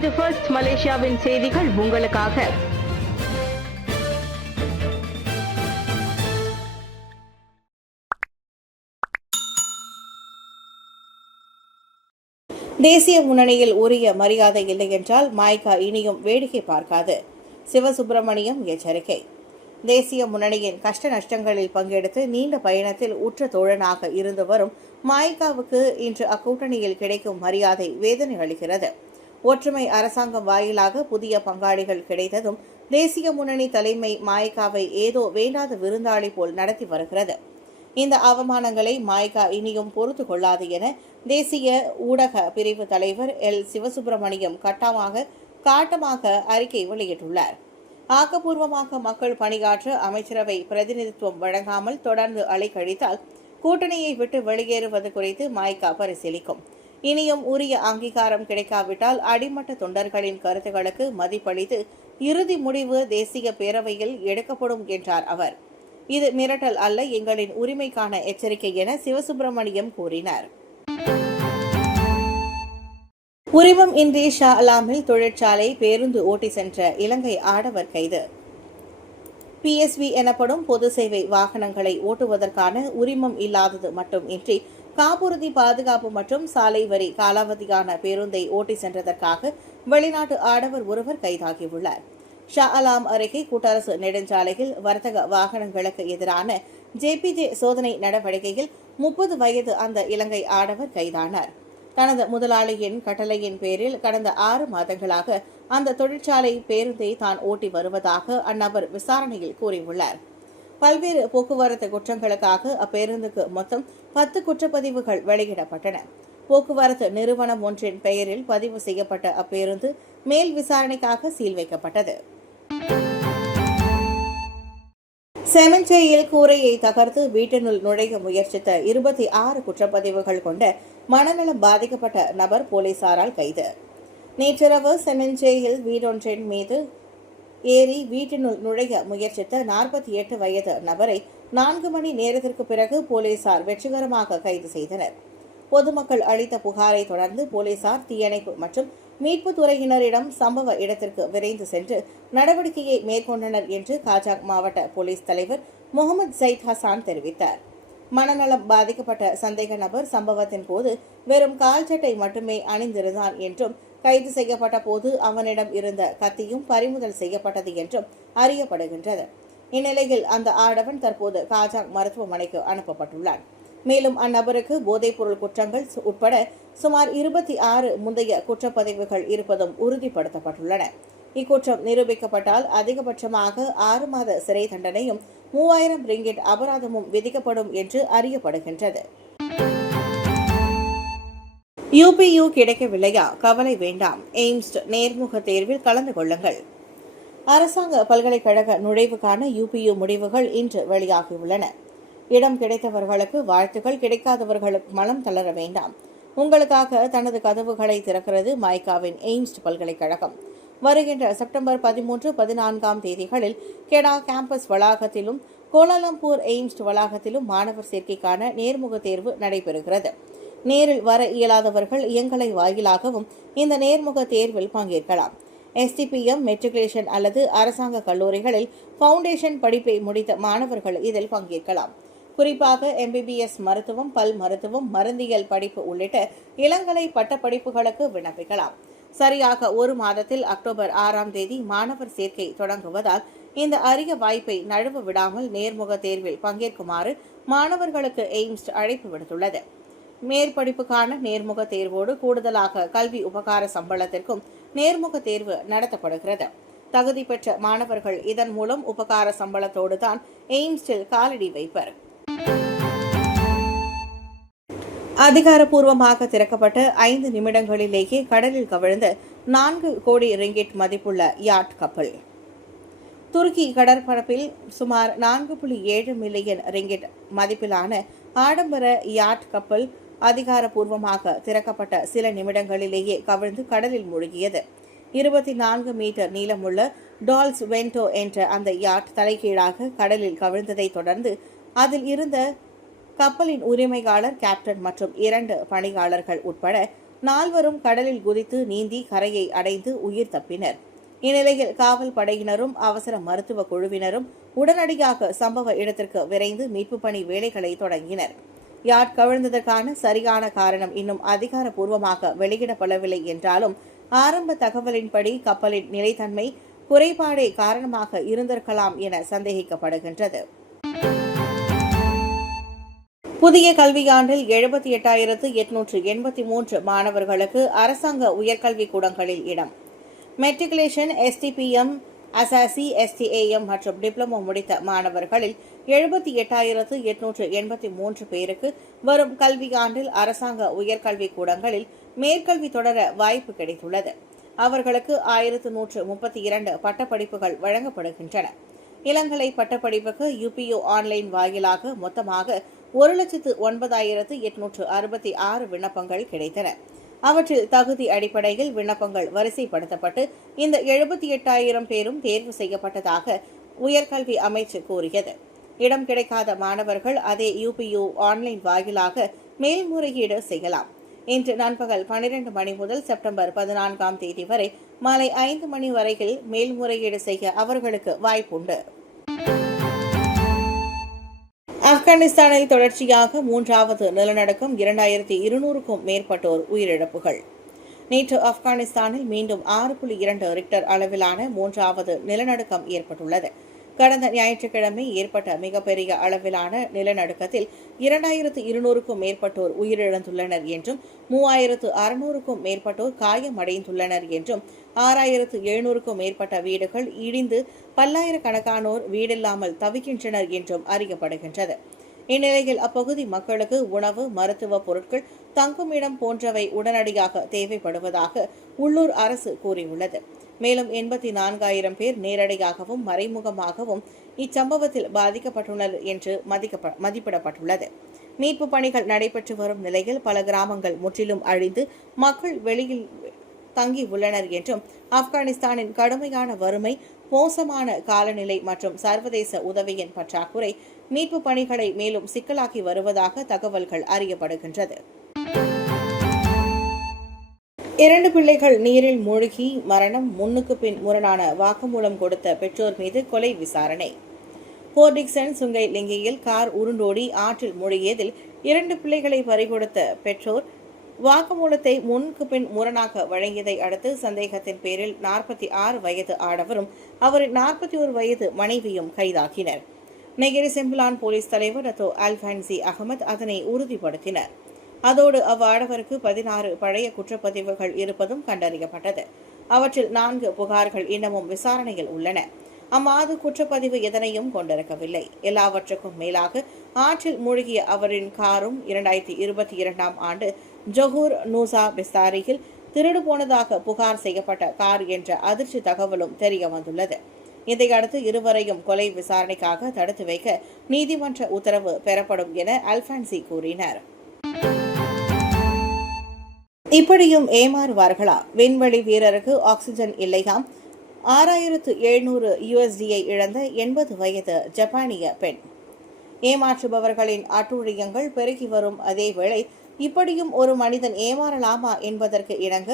இது ஃபர்ஸ்ட் மலேசியாவின் செய்திகள் உங்களுக்காக. தேசிய முன்னணியில் உரிய மரியாதை இல்லை என்றால் மாய்கா இனியும் வேடிக்கை பார்க்காது. சிவசுப்பிரமணியம் எச்சரிக்கை. தேசிய முன்னணியின் கஷ்ட நஷ்டங்களில் பங்கெடுத்து நீண்ட பயணத்தில் உற்ற தோழனாக இருந்து வரும் மாய்காவுக்கு இன்று அக்கூட்டணியில் கிடைக்கும் மரியாதை வேதனை அளிக்கிறது. ஒற்றுமை அரசாங்கம் வாயிலாக புதிய பங்காளிகள் கிடைத்ததும் தேசிய முன்னணி தலைமை மாய்காவை ஏதோ வேண்டாத விருந்தாளி போல் நடத்தி வருகிறது. இந்த அவமானங்களை மாய்கா இனியும் பொறுத்து கொள்ளாது என தேசிய ஊடக பிரிவு தலைவர் எல் சிவசுப்பிரமணியம் காட்டமாக அறிக்கை வெளியிட்டுள்ளார். ஆக்கப்பூர்வமாக மக்கள் பணியாற்ற அமைச்சரவை பிரதிநிதித்துவம் வழங்காமல் தொடர்ந்து அலைக்கழித்தால் கூட்டணியை விட்டு வெளியேறுவது குறித்து மாய்கா பரிசீலிக்கும். இனியும் உரிய அங்கீகாரம் கிடைக்காவிட்டால் அடிமட்ட தொண்டர்களின் கருத்துக்களுக்கு மதிப்பளித்து இறுதி முடிவு தேசிய பேரவையில் எடுக்கப்படும் என்றார் அவர். இது மிரட்டல் அல்ல, எங்களின் உரிமைக்கான எச்சரிக்கை என சிவசுப்பிரமணியம் கூறினார். உரிமம் இன்றி ஷா அலாமில் தொழிற்சாலை பேருந்து ஓட்டி சென்ற இலங்கை ஆடவர் கைது. PSV எனப்படும் பொது சேவை வாகனங்களை ஓட்டுவதற்கான உரிமம் இல்லாதது மட்டுமின்றி காப்புறுதி பாதுகாப்பு மற்றும் சாலை வரி காலாவதியான பேருந்தை ஓட்டி சென்றதற்காக வெளிநாட்டு ஆடவர் ஒருவர் கைதாகியுள்ளார். ஷா அலாம் அருகே கூட்டரசு நெடுஞ்சாலையில் வர்த்தக வாகனங்களுக்கு எதிரான JPJ சோதனை நடவடிக்கையில் 30 வயது அந்த இலங்கை ஆடவர் கைதானார். தனது முதலாளியின் கட்டளையின் பேரில் கடந்த 6 மாதங்களாக அந்த தொழிற்சாலை பேருந்தை தான் ஓட்டி வருவதாக அந்நபர் விசாரணையில் கூறியுள்ளார். பல்வேறு போக்குவரத்து குற்றங்களுக்காக அப்பேருந்துக்கு மொத்தம் 10 குற்றப்பதிவுகள் வெளியிடப்பட்டன. போக்குவரத்து நிறுவனம் ஒன்றின் பெயரில் பதிவு செய்யப்பட்ட அப்பேருந்து மேல் விசாரணைக்காக சீல் வைக்கப்பட்டது. செமஞ்சேயில் கூரையை தகர்த்து வீட்டினுள் நுழைய முயற்சித்த 26 குற்றப்பதிவுகள் கொண்ட மனநலம் பாதிக்கப்பட்ட நபர் போலீசாரால் கைது. நேற்றிரவு செமஞ்சேயில் வீடொன்றின் மீது ஏறி வீட்டினுள் நுழைய முயற்சித்த 48 வயது நபரை 4 மணி நேரத்திற்கு பிறகு போலீசார் வெற்றிகரமாக கைது செய்தனர். பொதுமக்கள் அளித்த புகாரை தொடர்ந்து போலீசார் தீயணைப்பு மற்றும் மீட்புத் துறையினரிடம் சம்பவ இடத்திற்கு விரைந்து சென்று நடவடிக்கையை மேற்கொண்டனர் என்று காஜாங் மாவட்ட போலீஸ் தலைவர் முகமது சயித் ஹசான் தெரிவித்தார். மனநலம் பாதிக்கப்பட்ட சந்தேக நபர் சம்பவத்தின் போது வெறும் கால் சட்டை மட்டுமே அணிந்திருந்தான் என்றும் கைது செய்யப்பட்ட போது அவனிடம் இருந்த கத்தியும் பறிமுதல் செய்யப்பட்டது என்றும் அறியப்படுகின்றது. இந்நிலையில் அந்த ஆடவன் தற்போது காஜாங் மருத்துவமனைக்கு அனுப்பப்பட்டுள்ளான். மேலும் அந்நபருக்கு போதைப்பொருள் குற்றங்கள் உட்பட சுமார் 26 முந்தைய குற்றப்பதிவுகள் இருப்பதும் உறுதிப்படுத்தப்பட்டுள்ளன. இக்குற்றம் நிரூபிக்கப்பட்டால் அதிகபட்சமாக 6 மாத சிறை தண்டனையும் 3000 ரிங்கிட் அபராதமும் விதிக்கப்படும் என்று அறியப்படுகின்றது. UPU கிடைக்கவில்லையா? கவலை வேண்டாம். எய்ம்ஸ் நேர்முக தேர்வில் கலந்து கொள்ளுங்கள். அரசாங்க பல்கலைக்கழக நுழைவுக்கான UPU முடிவுகள் இன்று வெளியாகியுள்ளன. இடம் கிடைத்தவர்களுக்கு வாழ்த்துக்கள், கிடைக்காதவர்களுக்கு மனம் தளர வேண்டாம். உங்களுக்காக தனது கதவுகளை திறக்கிறது மாய்காவின் எய்ம்ஸ் பல்கலைக்கழகம். வருகின்ற செப்டம்பர் 13, 14 தேதிகளில் கெடா கேம்பஸ் வளாகத்திலும் கோலாலம்பூர் எய்ம்ஸ் வளாகத்திலும் மாணவர் சேர்க்கைக்கான நேர்முக தேர்வு நடைபெறுகிறது. நேரில் வர இயலாதவர்கள் இயங்கலை வாயிலாகவும் இந்த நேர்முக தேர்வில் பங்கேற்கலாம். STPM மெட்ரிகுலேஷன் அல்லது அரசாங்க கல்லூரிகளில் ஃபவுண்டேஷன் படிப்பை முடித்த மாணவர்கள் இதில் பங்கேற்கலாம். குறிப்பாக MBBS மருத்துவம், பல் மருத்துவம், மருந்தியல் படிப்பு உள்ளிட்ட இளங்கலை பட்டப்படிப்புகளுக்கு விண்ணப்பிக்கலாம். சரியாக 1 மாதத்தில் அக்டோபர் 6 தேதி மாணவர் சேர்க்கை தொடங்குவதால் இந்த அரிய வாய்ப்பை நழுவ விடாமல் நேர்முக தேர்வில் பங்கேற்குமாறு மாணவர்களுக்கு எய்ம்ஸ் அழைப்பு விடுத்துள்ளது. மேற்படிப்புக்கான நேர்முக தேர்வோடு கூடுதலாக கல்வி உபகார சம்பளத்திற்கும் நேர்முக தேர்வு நடத்தப்படுகிறது. தகுதி பெற்ற மாணவர்கள் இதன் மூலம் உபகார சம்பளத்தோடு தான் எய்ம்ஸில் காலடி வைப்பர். அதிகாரப்பூர்வமாக திறக்கப்பட்ட 5 நிமிடங்களிலேயே கடலில் கவிழ்ந்த 4 கோடி ரிங்கிட் மதிப்புள்ள யாட் கப்பல். துருக்கி கடற்பரப்பில் சுமார் 4.7 மில்லியன் ரிங்கிட் மதிப்பிலான ஆடம்பர யாட் கப்பல் அதிகாரப்பூர்வமாக திறக்கப்பட்ட சில நிமிடங்களிலேயே கவிழ்ந்து கடலில் மூழ்கியது. 24 மீட்டர் நீளமுள்ள டால்ஸ் வென்டோ என்ற அந்த யாட் தலைகீழாக கடலில் கவிழ்ந்ததை தொடர்ந்து அதில் இருந்த கப்பலின் உரிமையாளர், கேப்டன் மற்றும் 2 பணியாளர்கள் உட்பட நால்வரும் கடலில் குதித்து நீந்தி கரையை அடைந்து உயிர் தப்பினர். இந்நிலையில் காவல் படையினரும் அவசர மருத்துவ குழுவினரும் உடனடியாக சம்பவ இடத்திற்கு விரைந்து மீட்புப் பணி வேலைகளை தொடங்கினர். யாட் கவிழ்ந்ததற்கான சரியான காரணம் இன்னும் அதிகாரப்பூர்வமாக வெளியிடப்படவில்லை என்றாலும் ஆரம்ப தகவலின்படி கப்பலின் நிலைத்தன்மை குறைபாடே காரணமாக இருந்திருக்கலாம் என சந்தேகிக்கப்படுகின்றது. புதிய கல்வியாண்டில் 78,883 மாணவர்களுக்கு அரசாங்க உயர்கல்விக் கூடங்களில் இடம். மெட்ரிகுலேஷன், STPM, அசாசி, STAM மற்றும் டிப்ளமோ முடித்த மாணவர்களில் 78,883 பேருக்கு வரும் கல்வியாண்டில் அரசாங்க உயர்கல்விக் கூடங்களில் மேற்கல்வி தொடர வாய்ப்பு கிடைத்துள்ளது. அவர்களுக்கு 1,132 பட்டப்படிப்புகள் வழங்கப்படுகின்றன. இளங்கலை பட்டப்படிப்புக்கு UPU ஆன்லைன் வாயிலாக மொத்தமாக 1,09,866 விண்ணப்பங்கள் கிடைத்தன. அவற்றில் தகுதி அடிப்படையில் விண்ணப்பங்கள் வரிசைப்படுத்தப்பட்டு இந்த 78,000 பேரும் தேர்வு செய்யப்பட்டதாக உயர்கல்வி அமைச்சு கூறியது. இடம் கிடைக்காத மாணவர்கள் அதே UPU ஆன்லைன் வாயிலாக மேல்முறையீடு செய்யலாம். இன்று நண்பகல் 12 மணி முதல் செப்டம்பர் 14ஆம் தேதி வரை மாலை 5 மணி வரையில் மேல்முறையீடு செய்ய அவர்களுக்கு வாய்ப்புண்டு. ஆப்கானிஸ்தானில் தொடர்ச்சியாக 3வது நிலநடுக்கம், 2,200க்கும் மேற்பட்டோர் உயிரிழப்புகள். நேற்று ஆப்கானிஸ்தானில் மீண்டும் 6.2 ரிக்டர் அளவிலான 3வது நிலநடுக்கம் ஏற்பட்டுள்ளது. கடந்த ஞாயிற்றுக்கிழமை ஏற்பட்ட மிகப்பெரிய அளவிலான நிலநடுக்கத்தில் 2,200க்கும் மேற்பட்டோர் உயிரிழந்துள்ளனர் என்றும் 3,600க்கும் மேற்பட்டோர் காயமடைந்துள்ளனர் என்றும் 6,700க்கும் மேற்பட்ட வீடுகள் இடிந்து பல்லாயிரக்கணக்கானோர் வீடில்லாமல் தவிக்கின்றனர் என்றும் அறியப்படுகின்றது. இந்நிலையில் அப்பகுதி மக்களுக்கு உணவு, மருத்துவ பொருட்கள், தங்குமிடம் போன்றவை உடனடியாக தேவைப்படுவதாக உள்ளூர் அரசு கூறியுள்ளது. மேலும் 84,000 பேர் நேரடியாகவும் மறைமுகமாகவும் இச்சம்பவத்தில் பாதிக்கப்பட்டுள்ளனர் என்று மதிப்பிடப்பட்டுள்ளது. மீட்பு பணிகள் நடைபெற்று வரும் நிலையில் பல கிராமங்கள் முற்றிலும் அழிந்து மக்கள் வெளியில் தங்கி உள்ளனர் என்றும் ஆப்கானிஸ்தானின் கடுமையான வறுமை, மோசமான காலநிலை மற்றும் சர்வதேச உதவியின் பற்றாக்குறை மீட்பு பணிகளை மேலும் சிக்கலாக்கி வருவதாக தகவல்கள் அறியப்படுகின்றது. 2 பிள்ளைகள் நீரில் மூழ்கி மரணம், முன்னுக்கு பின் முரணான வாக்குமூலம் கொடுத்த பெற்றோர் மீது கொலை விசாரணை. போர்ட் டிக்சன் சுங்கை லிங்கியில் கார் உருண்டோடி ஆற்றில் மூழ்கியதில் 2 பிள்ளைகளை பறிகொடுத்த பெற்றோர் வாக்குமூலத்தை முன்னுக்கு பின் முரணாக வழங்கியதை அடுத்து சந்தேகத்தின் பேரில் 46 வயது ஆடவரும் அவரின் 41 வயது மனைவியும் கைதாகினர். நெகிரி செம்பிலான் போலீஸ் தலைவர் டத்தோ அல்ஃபான்சி அகமது அதனை உறுதிப்படுத்தினர். அதோடு அவ்வாடவருக்கு 16 பழைய குற்றப்பதிவுகள் இருப்பதும் கண்டறியப்பட்டது. அவற்றில் 4 புகார்கள் இன்னமும் விசாரணையில் உள்ளன. அம்மாது குற்றப்பதிவு எதனையும் கொண்டிருக்கவில்லை. எல்லாவற்றுக்கும் மேலாக ஆற்றில் மூழ்கிய அவரின் காரும் 2022ஆம் ஆண்டு ஜொஹூர் நூசா பிஸ்தாரியில் திருடு போனதாக புகார் செய்யப்பட்ட கார் என்ற அதிர்ச்சி தகவலும் தெரிய வந்துள்ளது. இதையடுத்து இருவரையும் கொலை விசாரணைக்காக தடுத்து வைக்க நீதிமன்ற உத்தரவு பெறப்படும் என அல்ஃபான்சி கூறினார். இப்படியும் ஏமாறுவார்களா? விண்வெளி வீரருக்கு ஆக்சிஜன் இல்லையாம். 6,700 USD இழந்த 80 வயது ஜப்பானிய பெண். ஏமாற்றுபவர்களின் அட்டூழியங்கள் பெருகி வரும் அதேவேளை இப்படியும் ஒரு மனிதன் ஏமாறலாமா என்பதற்கு இணங்க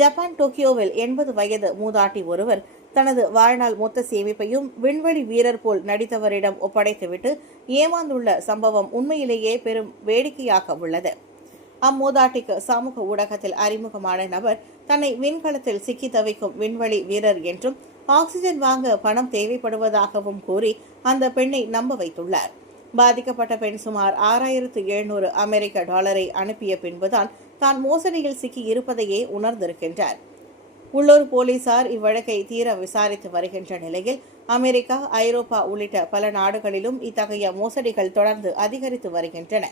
ஜப்பான் டோக்கியோவில் 80 வயது மூதாட்டி ஒருவர் தனது வாழ்நாள் மொத்த சேமிப்பையும் விண்வெளி வீரர் போல் நடித்தவரிடம் ஒப்படைத்துவிட்டு ஏமாந்துள்ள சம்பவம் உண்மையிலேயே பெரும் வேடிக்கையாக உள்ளது. அம்மூதாட்டிக்கு சமூக ஊடகத்தில் அறிமுகமான நபர் தன்னை விண்கலத்தில் சிக்கி தவிக்கும் விண்வெளி வீரர் என்றும் ஆக்சிஜன் வாங்க பணம் தேவைப்படுவதாகவும் கூறி அந்த பெண்ணை நம்ப வைத்துள்ளார். பாதிக்கப்பட்ட பெண் சுமார் 6,700 அமெரிக்க டாலரை அனுப்பிய பின்புதான் தான் மோசடியில் சிக்கி இருப்பதையே உணர்ந்திருக்கின்றார். உள்ளூர் போலீசார் இவ்வழக்கை தீர விசாரித்து வருகின்ற நிலையில் அமெரிக்கா, ஐரோப்பா உள்ளிட்ட பல நாடுகளிலும் இத்தகைய மோசடிகள் தொடர்ந்து அதிகரித்து வருகின்றன.